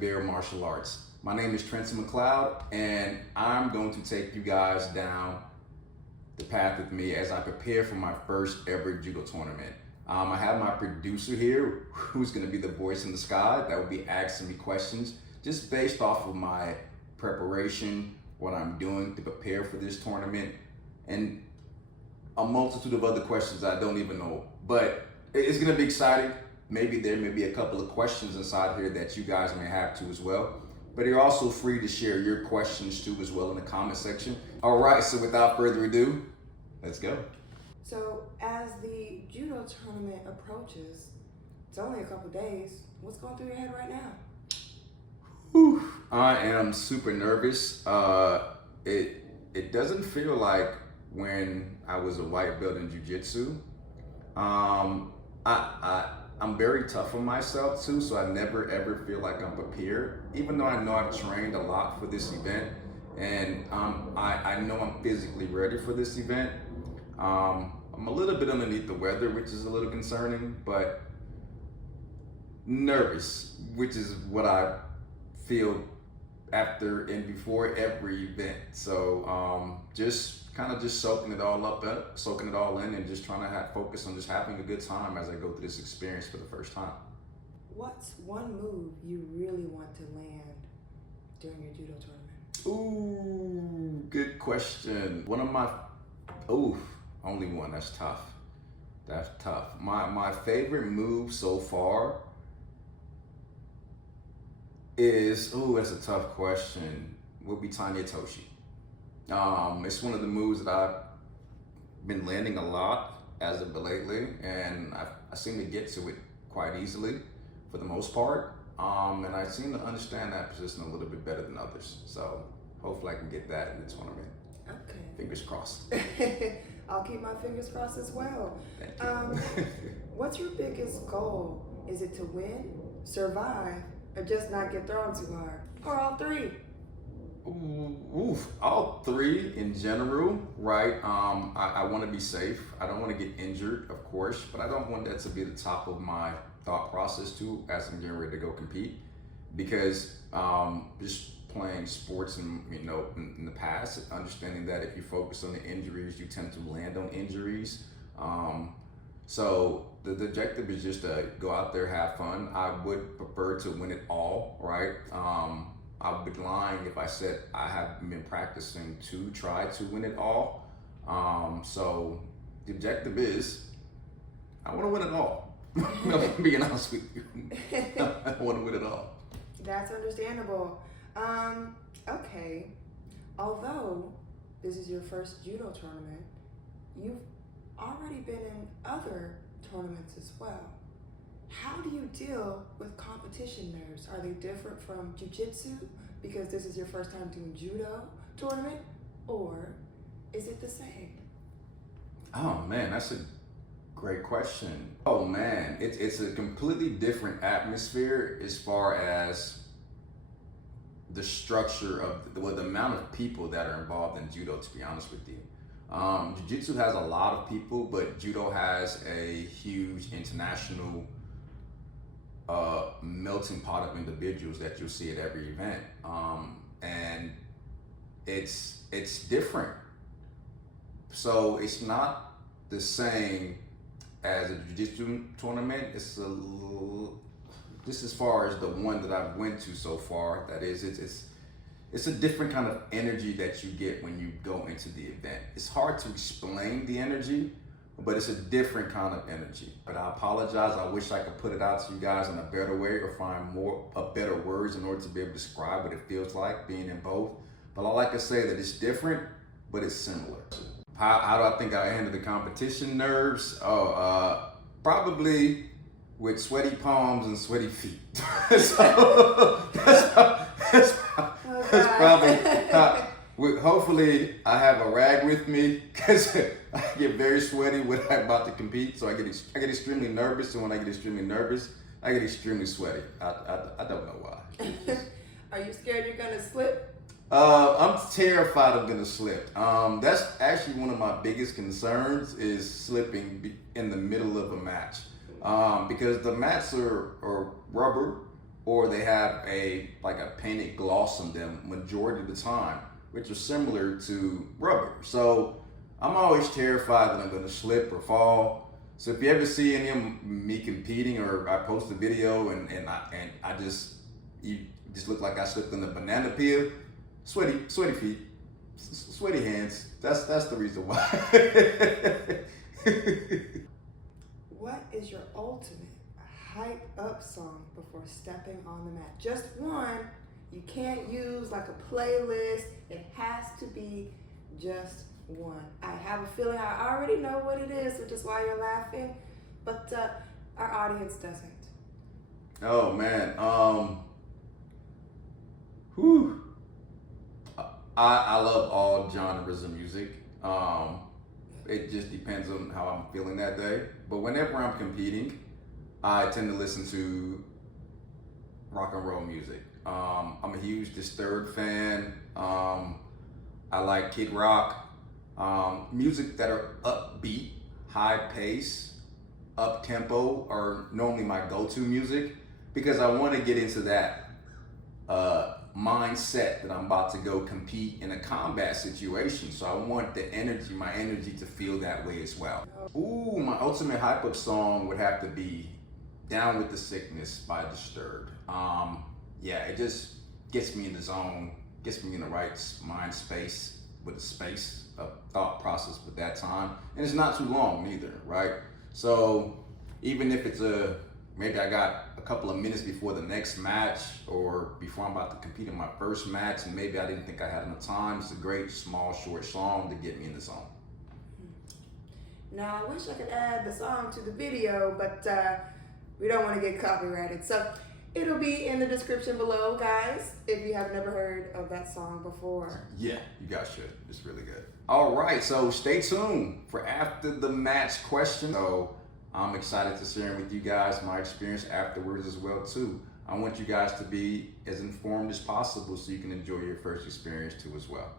Bear Martial Arts. My name is Trenton McLeod, and I'm going to take you guys down the path with me as I prepare for my first ever judo tournament. I have my producer here, who's going to be the voice in the sky that will be asking me questions just based off of my preparation, what I'm doing to prepare for this tournament, and a multitude of other questions I don't even know. But it's going to be exciting. Maybe there may be a couple of questions inside here that you guys may have too as well. But you're also free to share your questions too as well in the comment section. All right, so without further ado, let's go. So as the judo tournament approaches, it's only a couple days. What's going through your head right now? Whew. I am super nervous. It doesn't feel like when I was a white belt in jiu-jitsu. I'm very tough on myself too, so I never ever feel like I'm prepared, even though I know I've trained a lot for this event, and I know I'm physically ready for this event. I'm a little bit underneath the weather, which is a little concerning, but nervous, which is what I feel after and before every event. So just soaking it all up, soaking it all in, and just trying to focus on just having a good time as I go through this experience for the first time. What's one move you really want to land during your judo tournament? Ooh, good question. Only one. That's tough. That's tough. My favorite move so far is, that's a tough question, would be Tanya Toshi. It's one of the moves that I've been landing a lot as of lately, and I seem to get to it quite easily for the most part. And I seem to understand that position a little bit better than others. So hopefully I can get that in the tournament. Okay. Fingers crossed. I'll keep my fingers crossed as well. Thank you. What's your biggest goal? Is it to win, survive, or just not get thrown too hard? Or all three? All three in general, right? I want to be safe. I don't want to get injured, of course, but I don't want that to be the top of my thought process too as I'm getting ready to go compete, because just playing sports in the past, understanding that if you focus on the injuries, you tend to land on injuries. So the objective is just to go out there, have fun. I would prefer to win it all, right? I would be lying if I said I have been practicing to try to win it all. So the objective is, I want to win it all. I'm being honest with you. I want to win it all. That's understandable. Okay. Although this is your first judo tournament, you've already been in other tournaments as well. How do you deal with competition nerves? Are they different from jiu-jitsu because this is your first time doing judo tournament, or is it the same? Oh man, that's a great question. Oh man, it's a completely different atmosphere as far as the structure of the amount of people that are involved in judo, to be honest with you. Jiu-jitsu has a lot of people, but judo has a huge international melting pot of individuals that you'll see at every event, and it's different. So it's not the same as a jiu-jitsu tournament. It's just as far as the one that I've went to so far. That is, it's a different kind of energy that you get when you go into the event. It's hard to explain the energy, but it's a different kind of energy. But I apologize. I wish I could put it out to you guys in a better way or find better words in order to be able to describe what it feels like being in both. But I like to say that it's different, but it's similar. How do I think I handle the competition nerves? Probably with sweaty palms and sweaty feet. So that's probably. Hopefully, I have a rag with me because I get very sweaty when I'm about to compete. So I get extremely nervous, and when I get extremely nervous, I get extremely sweaty. I don't know why. Are you scared you're gonna slip? I'm terrified I'm gonna slip. That's actually one of my biggest concerns, is slipping in the middle of a match, because the mats are rubber or they have a painted gloss on them majority of the time, which are similar to rubber. So I'm always terrified that I'm going to slip or fall. So if you ever see any of me competing, or I post a video and I just look like I slipped in a banana peel, sweaty feet, sweaty hands. That's the reason why. What is your ultimate hype up song before stepping on the mat? Just one. You can't use like a playlist. It has to be just one. I have a feeling I already know what it is, which is why you're laughing, but our audience doesn't. Oh man, whew. I love all genres of music. It just depends on how I'm feeling that day. But whenever I'm competing, I tend to listen to rock and roll music. I'm a huge Disturbed fan. I like Kid Rock. Music that are upbeat, high pace, up tempo are normally my go-to music, because I want to get into that mindset that I'm about to go compete in a combat situation. So I want my energy to feel that way as well. Ooh, my ultimate hype up song would have to be Down with the Sickness by Disturbed. Yeah, it just gets me in the zone, gets me in the right mind space, with a space of thought process with that time. And it's not too long neither, right? So even if it's maybe I got a couple of minutes before the next match, or before I'm about to compete in my first match, and maybe I didn't think I had enough time, it's a great small short song to get me in the zone. Now I wish I could add the song to the video, but we don't want to get copyrighted. So it'll be in the description below, guys, if you have never heard of that song before. Yeah, you guys should. It's really good. All right, so stay tuned for after the match question. So I'm excited to share with you guys my experience afterwards as well too. I want you guys to be as informed as possible so you can enjoy your first experience too as well.